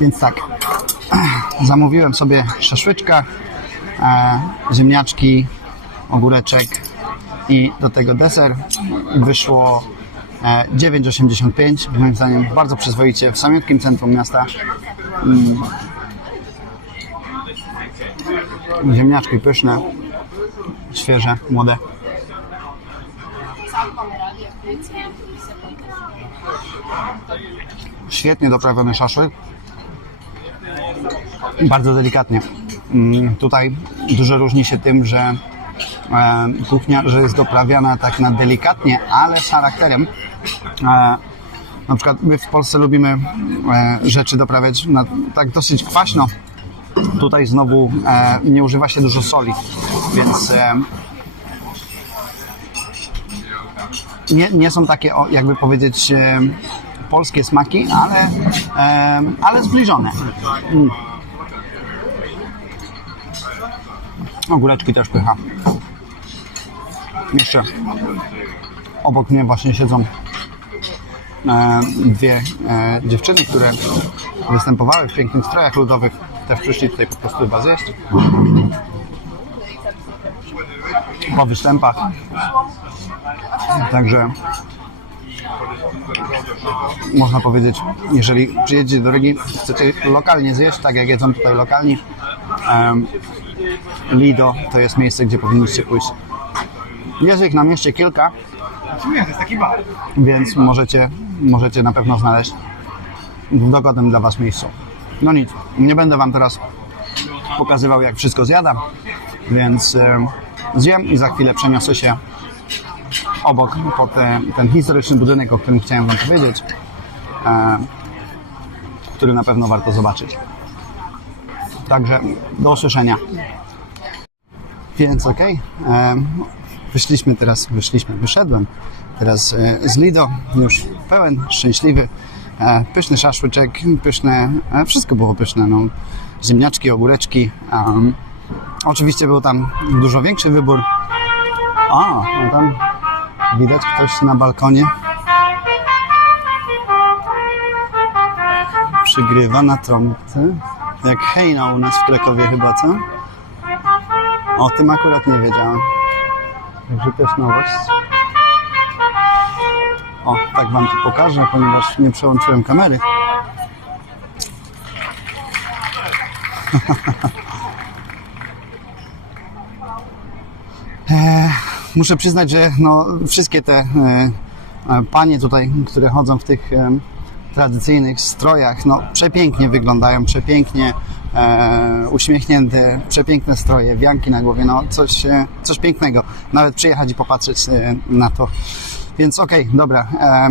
Więc tak, zamówiłem sobie szaszłyczka, e, ziemniaczki, ogóreczek i do tego deser. Wyszło e, 9,85. Moim zdaniem bardzo przyzwoicie w samiutkim centrum miasta. Mm. Ziemniaczki pyszne, świeże, młode. Świetnie doprawiony szaszłyk. Bardzo delikatnie. Mm, Tutaj dużo różni się tym, że e, kuchnia, że jest doprawiana tak na delikatnie, ale z charakterem. E, na przykład my w Polsce lubimy e, rzeczy doprawiać na, tak dosyć kwaśno. Tutaj znowu nie używa się dużo soli, więc nie, nie są takie, jakby powiedzieć, polskie smaki, ale, ale zbliżone. Mm. Ogóreczki też pycha. Jeszcze obok mnie właśnie siedzą dwie e, dziewczyny, które występowały w pięknych strojach ludowych. Też przyszli tutaj po prostu chyba zjeść. Po występach. Także można powiedzieć, jeżeli przyjedziecie do Rygi, chcecie lokalnie zjeść, tak jak jedzą tutaj lokalni, Lido to jest miejsce, gdzie powinniście pójść. Jest ich na mieście kilka, więc możecie, możecie na pewno znaleźć w dogodnym dla Was miejscu. No nic, nie będę Wam teraz pokazywał, jak wszystko zjadam, więc em, zjem i za chwilę przeniosę się obok pod e, ten historyczny budynek, o którym chciałem Wam powiedzieć, e, który na pewno warto zobaczyć. Także do usłyszenia. Więc okej, em, wyszliśmy teraz, wyszliśmy, wyszedłem teraz e, z Lido, już pełen, szczęśliwy, e, pyszny szaszłyczek, pyszne, e, wszystko było pyszne, no, ziemniaczki, ogóreczki, oczywiście był tam dużo większy wybór, a, no tam widać ktoś na balkonie przygrywa na trąbce, jak hejna u nas w Krakowie chyba, co? O tym akurat nie wiedziałem. Także też nowość. O, tak Wam tu pokażę, ponieważ nie przełączyłem kamery. E, Muszę przyznać, że no, wszystkie te e, e, panie tutaj, które chodzą w tych e, tradycyjnych strojach, no przepięknie wyglądają, przepięknie e, uśmiechnięte, przepiękne stroje, wianki na głowie, no coś, coś pięknego. Nawet przyjechać i popatrzeć na to. Więc okej, dobra. E,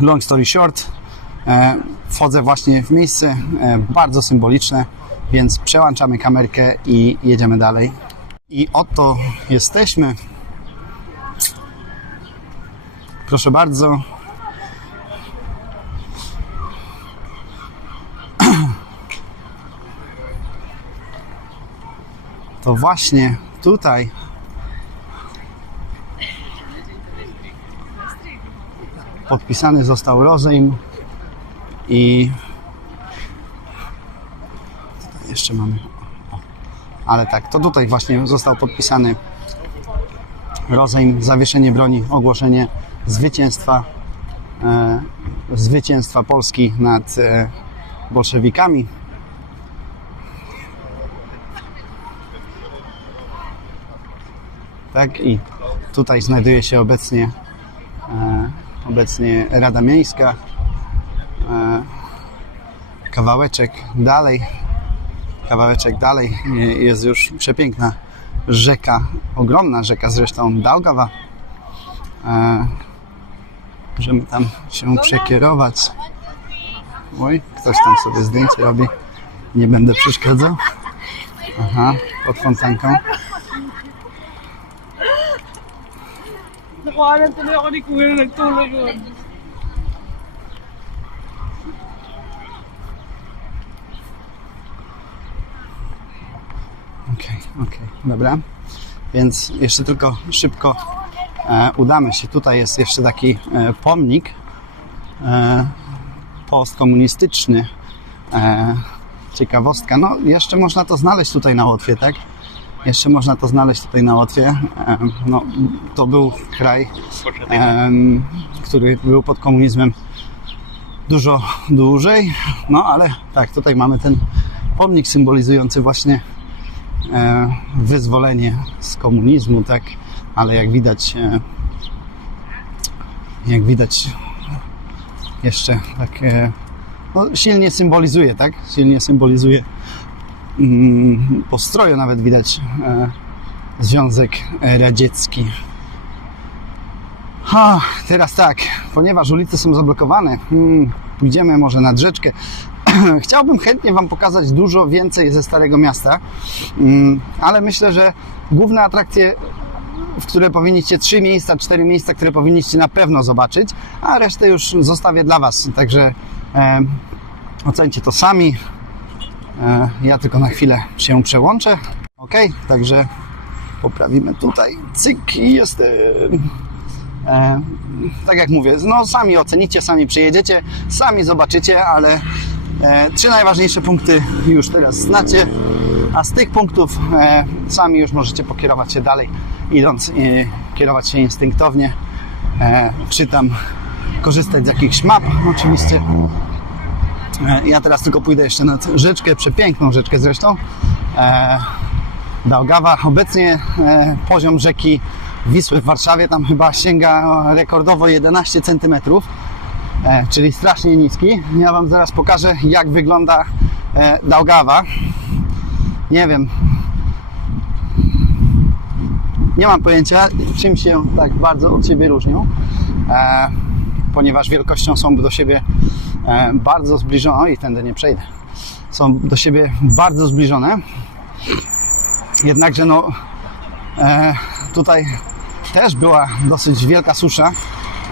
long story short, e, wchodzę właśnie w miejsce e, bardzo symboliczne, więc przełączamy kamerkę i jedziemy dalej. I oto jesteśmy. Proszę bardzo. To właśnie tutaj podpisany został rozejm i jeszcze mamy ale tak, to tutaj właśnie został podpisany rozejm, zawieszenie broni, ogłoszenie zwycięstwa e, zwycięstwa Polski nad e, bolszewikami. Tak i tutaj znajduje się obecnie e, obecnie Rada Miejska. E, kawałeczek dalej, kawałeczek dalej jest już przepiękna rzeka, ogromna rzeka zresztą Daugava. E, możemy tam się przekierować. Oj, ktoś tam sobie zdjęcie robi. Nie będę przeszkadzał. Aha, pod fontanką. Nakuhanan tuloy ako ni Kuya na nagtulog yun. Okej, okej, dobra. Więc jeszcze tylko szybko e, udamy się. Tutaj jest jeszcze taki e, pomnik e, postkomunistyczny ciekawostka. No, jeszcze można to znaleźć tutaj na Łotwie, tak? Jeszcze można to znaleźć tutaj na Łotwie. No, to był kraj, który był pod komunizmem dużo dłużej. No ale tak, tutaj mamy ten pomnik symbolizujący właśnie wyzwolenie z komunizmu, tak? Ale jak widać, e, jak widać, jeszcze tak e, no, silnie symbolizuje, tak? Silnie symbolizuje mm, po stroju nawet widać e, Związek Radziecki. Ha, teraz tak, ponieważ ulice są zablokowane, hmm, pójdziemy może nad rzeczkę. Chciałbym chętnie Wam pokazać dużo więcej ze Starego Miasta, mm, ale myślę, że główne atrakcje, w które powinniście, trzy miejsca, cztery miejsca, które powinniście na pewno zobaczyć, a resztę już zostawię dla Was. Także e, ocencie to sami. E, ja tylko na chwilę się przełączę. Ok, także poprawimy tutaj. Cyk i jestem. E, tak jak mówię, no sami ocenicie, sami przyjedziecie, sami zobaczycie, ale trzy najważniejsze punkty już teraz znacie, a z tych punktów e, sami już możecie pokierować się dalej, idąc e, kierować się instynktownie, e, czy tam korzystać z jakichś map oczywiście. E, ja teraz tylko pójdę jeszcze nad rzeczkę, przepiękną rzeczkę zresztą. E, Daugava. Obecnie e, poziom rzeki Wisły w Warszawie tam chyba sięga rekordowo 11 cm, e, czyli strasznie niski. Ja Wam zaraz pokażę, jak wygląda e, Daugava. Nie wiem. Nie mam pojęcia, czym się tak bardzo od siebie różnią, e, ponieważ wielkością są do siebie e, bardzo zbliżone. Oj, tędy nie przejdę. Są do siebie bardzo zbliżone. Jednakże no, e, tutaj też była dosyć wielka susza.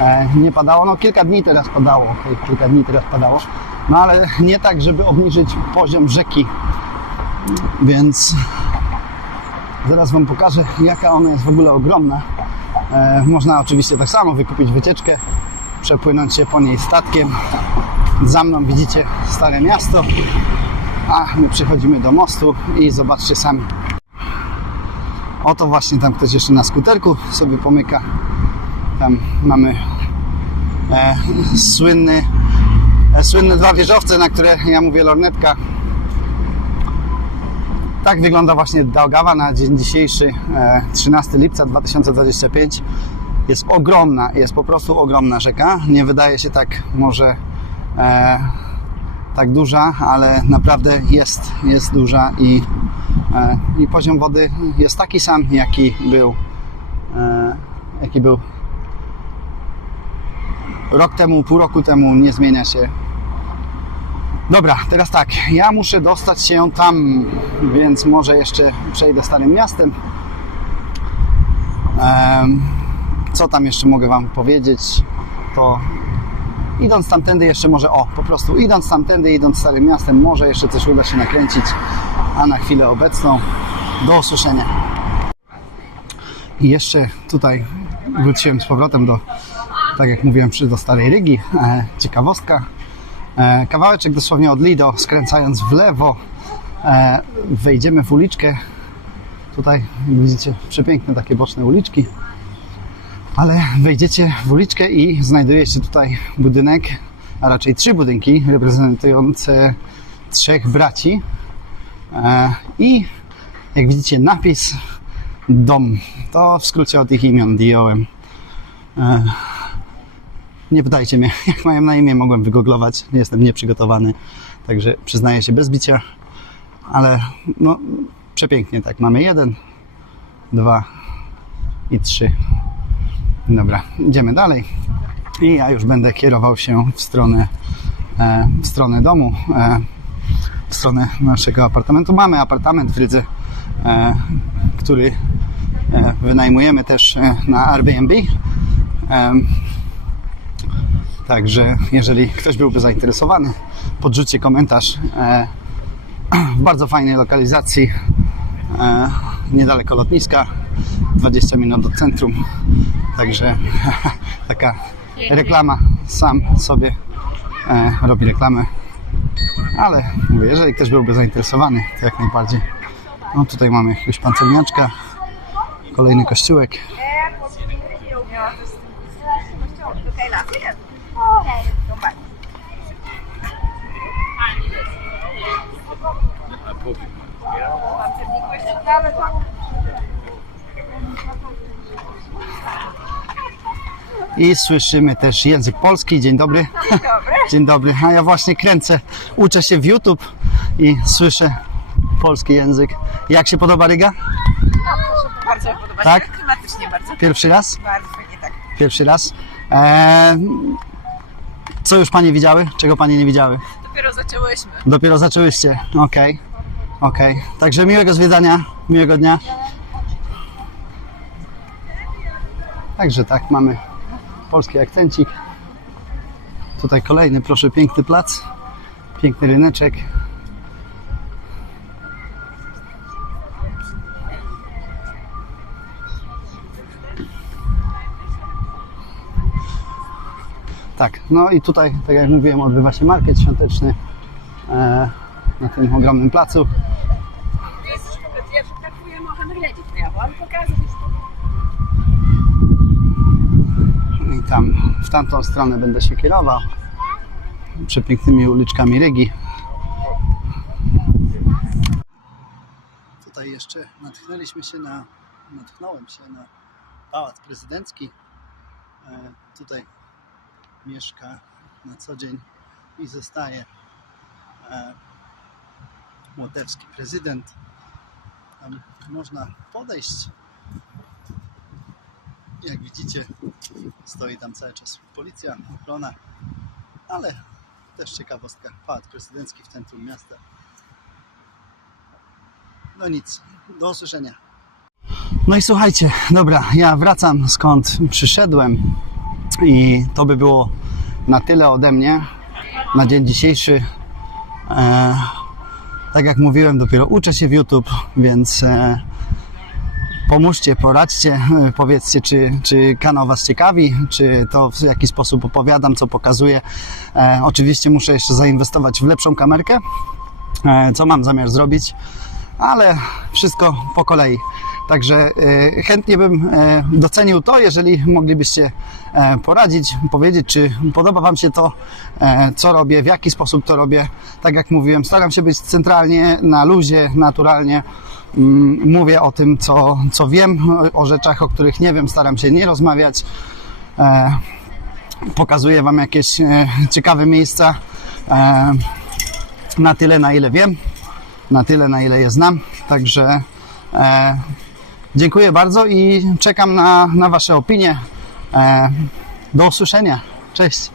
E, nie padało, no kilka dni teraz padało, kilka dni teraz padało, no ale nie tak, żeby obniżyć poziom rzeki. Więc zaraz Wam pokażę, jaka ona jest w ogóle ogromna. E, można oczywiście tak samo wykupić wycieczkę, przepłynąć się po niej statkiem. Za mną widzicie Stare Miasto, a my przechodzimy do mostu i zobaczcie sami. Oto właśnie tam ktoś jeszcze na skuterku sobie pomyka. Tam mamy e, słynny, e, słynne dwa wieżowce, na które ja mówię lornetka. Tak wygląda właśnie Daugava na dzień dzisiejszy, e, 13 lipca 2025. Jest ogromna, jest po prostu ogromna rzeka. Nie wydaje się tak może e, tak duża, ale naprawdę jest, jest duża i, e, i poziom wody jest taki sam, jaki był, e, jaki był rok temu, pół roku temu, nie zmienia się. Dobra, teraz tak, ja muszę dostać się tam, więc może jeszcze przejdę Starym Miastem. Em, Co tam jeszcze mogę Wam powiedzieć? To idąc tamtędy jeszcze może, o, po prostu idąc tamtędy, idąc Starym Miastem, może jeszcze coś uda się nakręcić, a na chwilę obecną do usłyszenia. I jeszcze tutaj wróciłem z powrotem do, tak jak mówiłem, przy do Starej Rygi. E, ciekawostka. E, kawałeczek dosłownie od Lido, skręcając w lewo, e, wejdziemy w uliczkę. Tutaj widzicie przepiękne takie boczne uliczki. Ale wejdziecie w uliczkę i znajduje się tutaj budynek, a raczej trzy budynki reprezentujące trzech braci. E, I jak widzicie napis dom. To w skrócie od ich imion DOM. Nie pytajcie mnie, jak mają na imię, mogłem wygooglować. Jestem nieprzygotowany, także przyznaję się bez bicia. Ale no, przepięknie tak. Mamy jeden, dwa i trzy. Dobra, idziemy dalej. I ja już będę kierował się w stronę, e, w stronę domu, e, w stronę naszego apartamentu. Mamy apartament w Rydze, e, który e, wynajmujemy też e, na Airbnb. E, Także jeżeli ktoś byłby zainteresowany, podrzućcie komentarz e, w bardzo fajnej lokalizacji, e, niedaleko lotniska, 20 minut od centrum. Także taka reklama sam sobie e, robi reklamę. Ale mówię, jeżeli ktoś byłby zainteresowany, to jak najbardziej. No tutaj mamy jakiegoś pancerniaczka, kolejny kościółek. I słyszymy też język polski. Dzień dobry. Dzień dobry. A ja właśnie kręcę, uczę się w YouTube i słyszę polski język. Jak się podoba Ryga? Bardzo podoba Tak? Klimatycznie bardzo. Pierwszy raz? Bardzo fajnie, tak. Pierwszy raz. Eee, co już Panie widziały? Czego Panie nie widziały? Dopiero zaczęłyśmy. Dopiero zaczęłyście. Okej. Okej. Także miłego zwiedzania, miłego dnia. Także tak, mamy polski akcencik. Tutaj kolejny, proszę, piękny plac. Piękny ryneczek. Tak, no i tutaj, tak jak mówiłem, odbywa się market świąteczny e, na tym ogromnym placu. I tam w tamtą stronę będę się kierował. Przepięknymi uliczkami Rygi. Tutaj jeszcze natchnęliśmy się na, natchnąłem się na Pałac Prezydencki. E, tutaj mieszka na co dzień i zostaje e, łotewski prezydent. Tam można podejść. Jak widzicie, stoi tam cały czas policja, ochrona, ale też ciekawostka, pałac prezydencki w centrum miasta. No nic, do usłyszenia. No i słuchajcie, dobra, ja wracam skąd przyszedłem i to by było na tyle ode mnie na dzień dzisiejszy. E, tak jak mówiłem, dopiero uczę się w YouTube, więc e, pomóżcie, poradźcie, powiedzcie, czy, czy kanał Was ciekawi, czy to w jaki sposób opowiadam, co pokazuję. E, oczywiście muszę jeszcze zainwestować w lepszą kamerkę, e, co mam zamiar zrobić, ale wszystko po kolei. Także e, chętnie bym e, docenił to, jeżeli moglibyście e, poradzić, powiedzieć, czy podoba Wam się to, e, co robię, w jaki sposób to robię. Tak jak mówiłem, staram się być centralnie, na luzie, naturalnie. Mm, Mówię o tym, co, co wiem, o rzeczach, o których nie wiem, staram się nie rozmawiać. E, Pokazuję Wam jakieś e, ciekawe miejsca e, na tyle, na ile wiem, na tyle, na ile je znam. Także dziękuję bardzo i czekam na, na Wasze opinie. Do usłyszenia. Cześć.